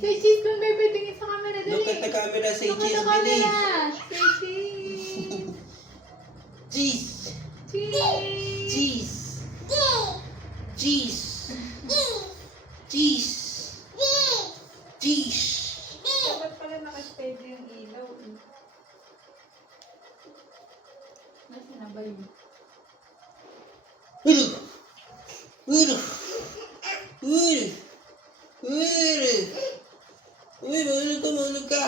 Say cheese kung baby, tingin sa camera, dali. Look at the camera, say Look at cheese, the bilis. camera. Say cheese. Cheese. Cheese. Cheese. Cheese. Cheese. Dapat pala naka-steady yung ilaw. Nasaan na ba yun? Mahulog ka.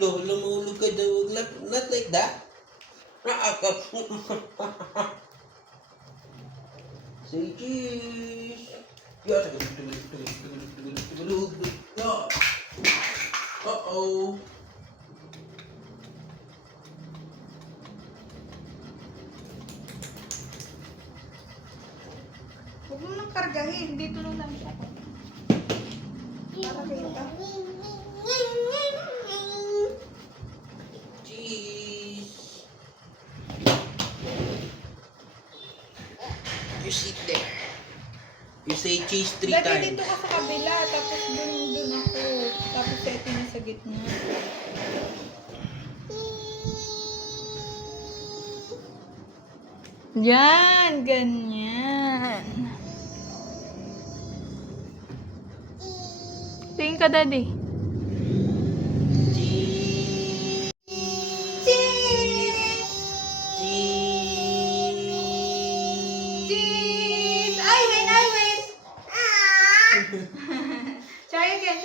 Mahulog ka daw. Not like that. Say cheese. Uh-oh. Huwag mo nang kargahin. Dito lang siya. Para kita. Cheese. You sit there. You say cheese 3 Dati times. dito ka sa kabila, tapos dun ako. Tapos ito na sa gitna. Yan, ganyan. Tingin ka, Daddy. Cheese. Cheese! Cheese. I win! Try again.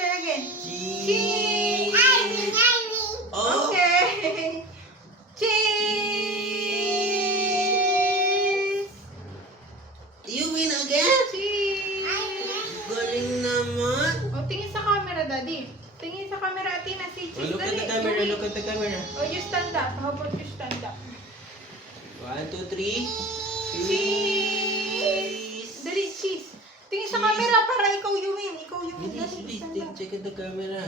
Cheese. Oh. Okay. Cheese! You win again? Cheese! Galing naman. Oh, tingin sa camera, Daddy. Tingin sa camera, Atina. Si Cheese, Look at dali. the camera. Look at the camera. Oh, you stand up. How about you stand up? 1, 2, 3. Cheese! Dali, cheese. Tingin sa Cheese. camera para ikaw yung win. Ikaw yung win. Bilis, Dali, bilis. stand up. Check at the camera.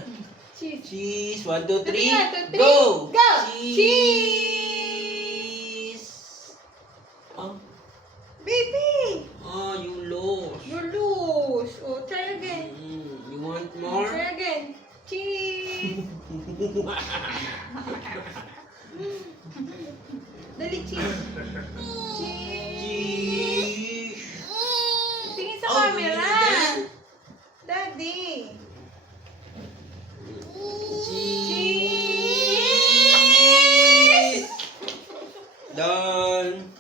Cheese. Cheese. 1, 2, 3. Dali nga, 2, 3. Go! Go! Cheese. Oh. Baby! Oh, you lost. You lose. Oh, try again. You want more? Try again. Cheese! Dali, cheese. Cheese! Cheese. Tingin sa Oh, camera. again? Daddy. Cheese. Done.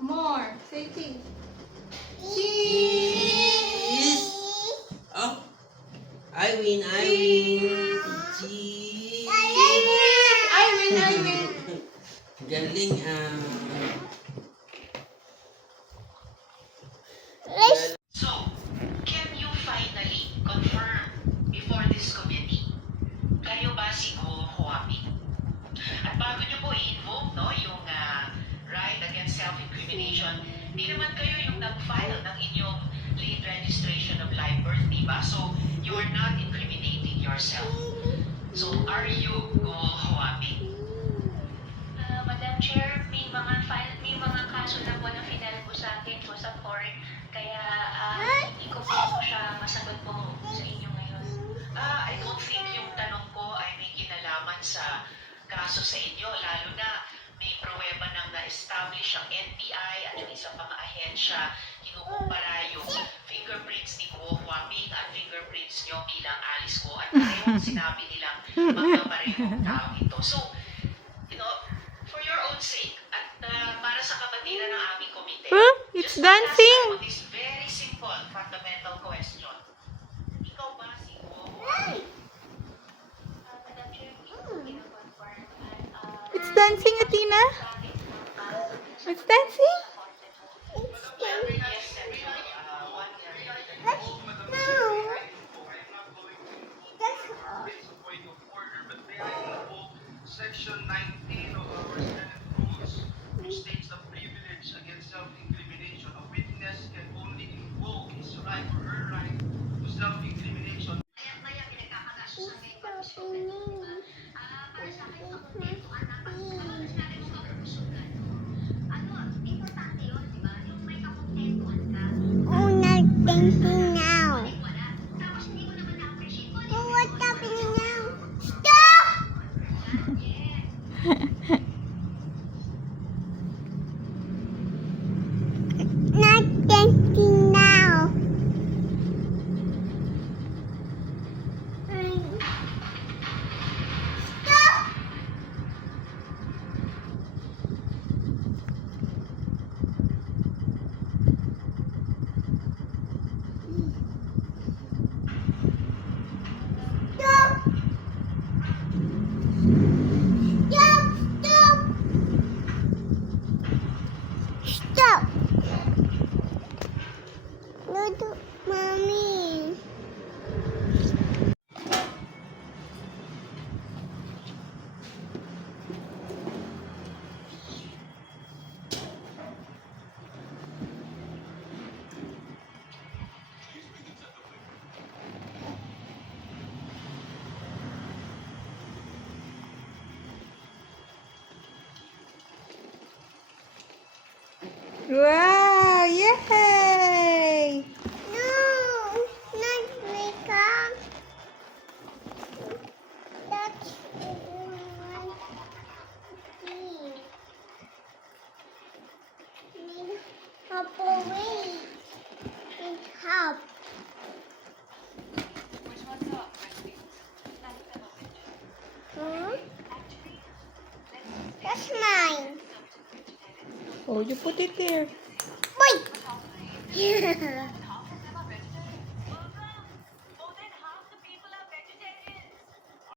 More. Say cheese. Cheese. Oh. I win. Cheese. I win. Galing So, can you finally confirm before this committee, kayo ba si Go Huaping? At bago nyo po i-invoke yung right against self-incrimination, di naman kayo yung nag-file ng inyong late registration of live birth, diba? So, you are not incriminating yourself. So, are you Go Huaping? Madam Chair, may mga kaso na po na final po sa akin po sa court. Kaya hindi ko po siya masagot po sa inyo ngayon. I don't think yung tanong ko ay may kinalaman sa kaso sa inyo, lalo na may pruweba nang na-establish ang NBI at yung isang mga ahensya, kinukumpara yung fingerprints ni Go Huaping at fingerprints nyo bilang Alice Go at parehong sinabi nilang mga parehong tao ito. So, for your own sake at para sa kabatiran ng aming komite, It's just to ask dancing. you this very simple fundamental question. Ikaw ba si Go Huaping? Madam Chair, hindi ko confirm. It's dancing, Atina. It's dancing. Yes, Senator. One year. Section 19 of our Senate Rules, which states the privilege against self-incrimination of witness Wow! Yay! No, not makeup. That's need help away. Need help. Hmm? That's mine. Oh, you put it there. Wait.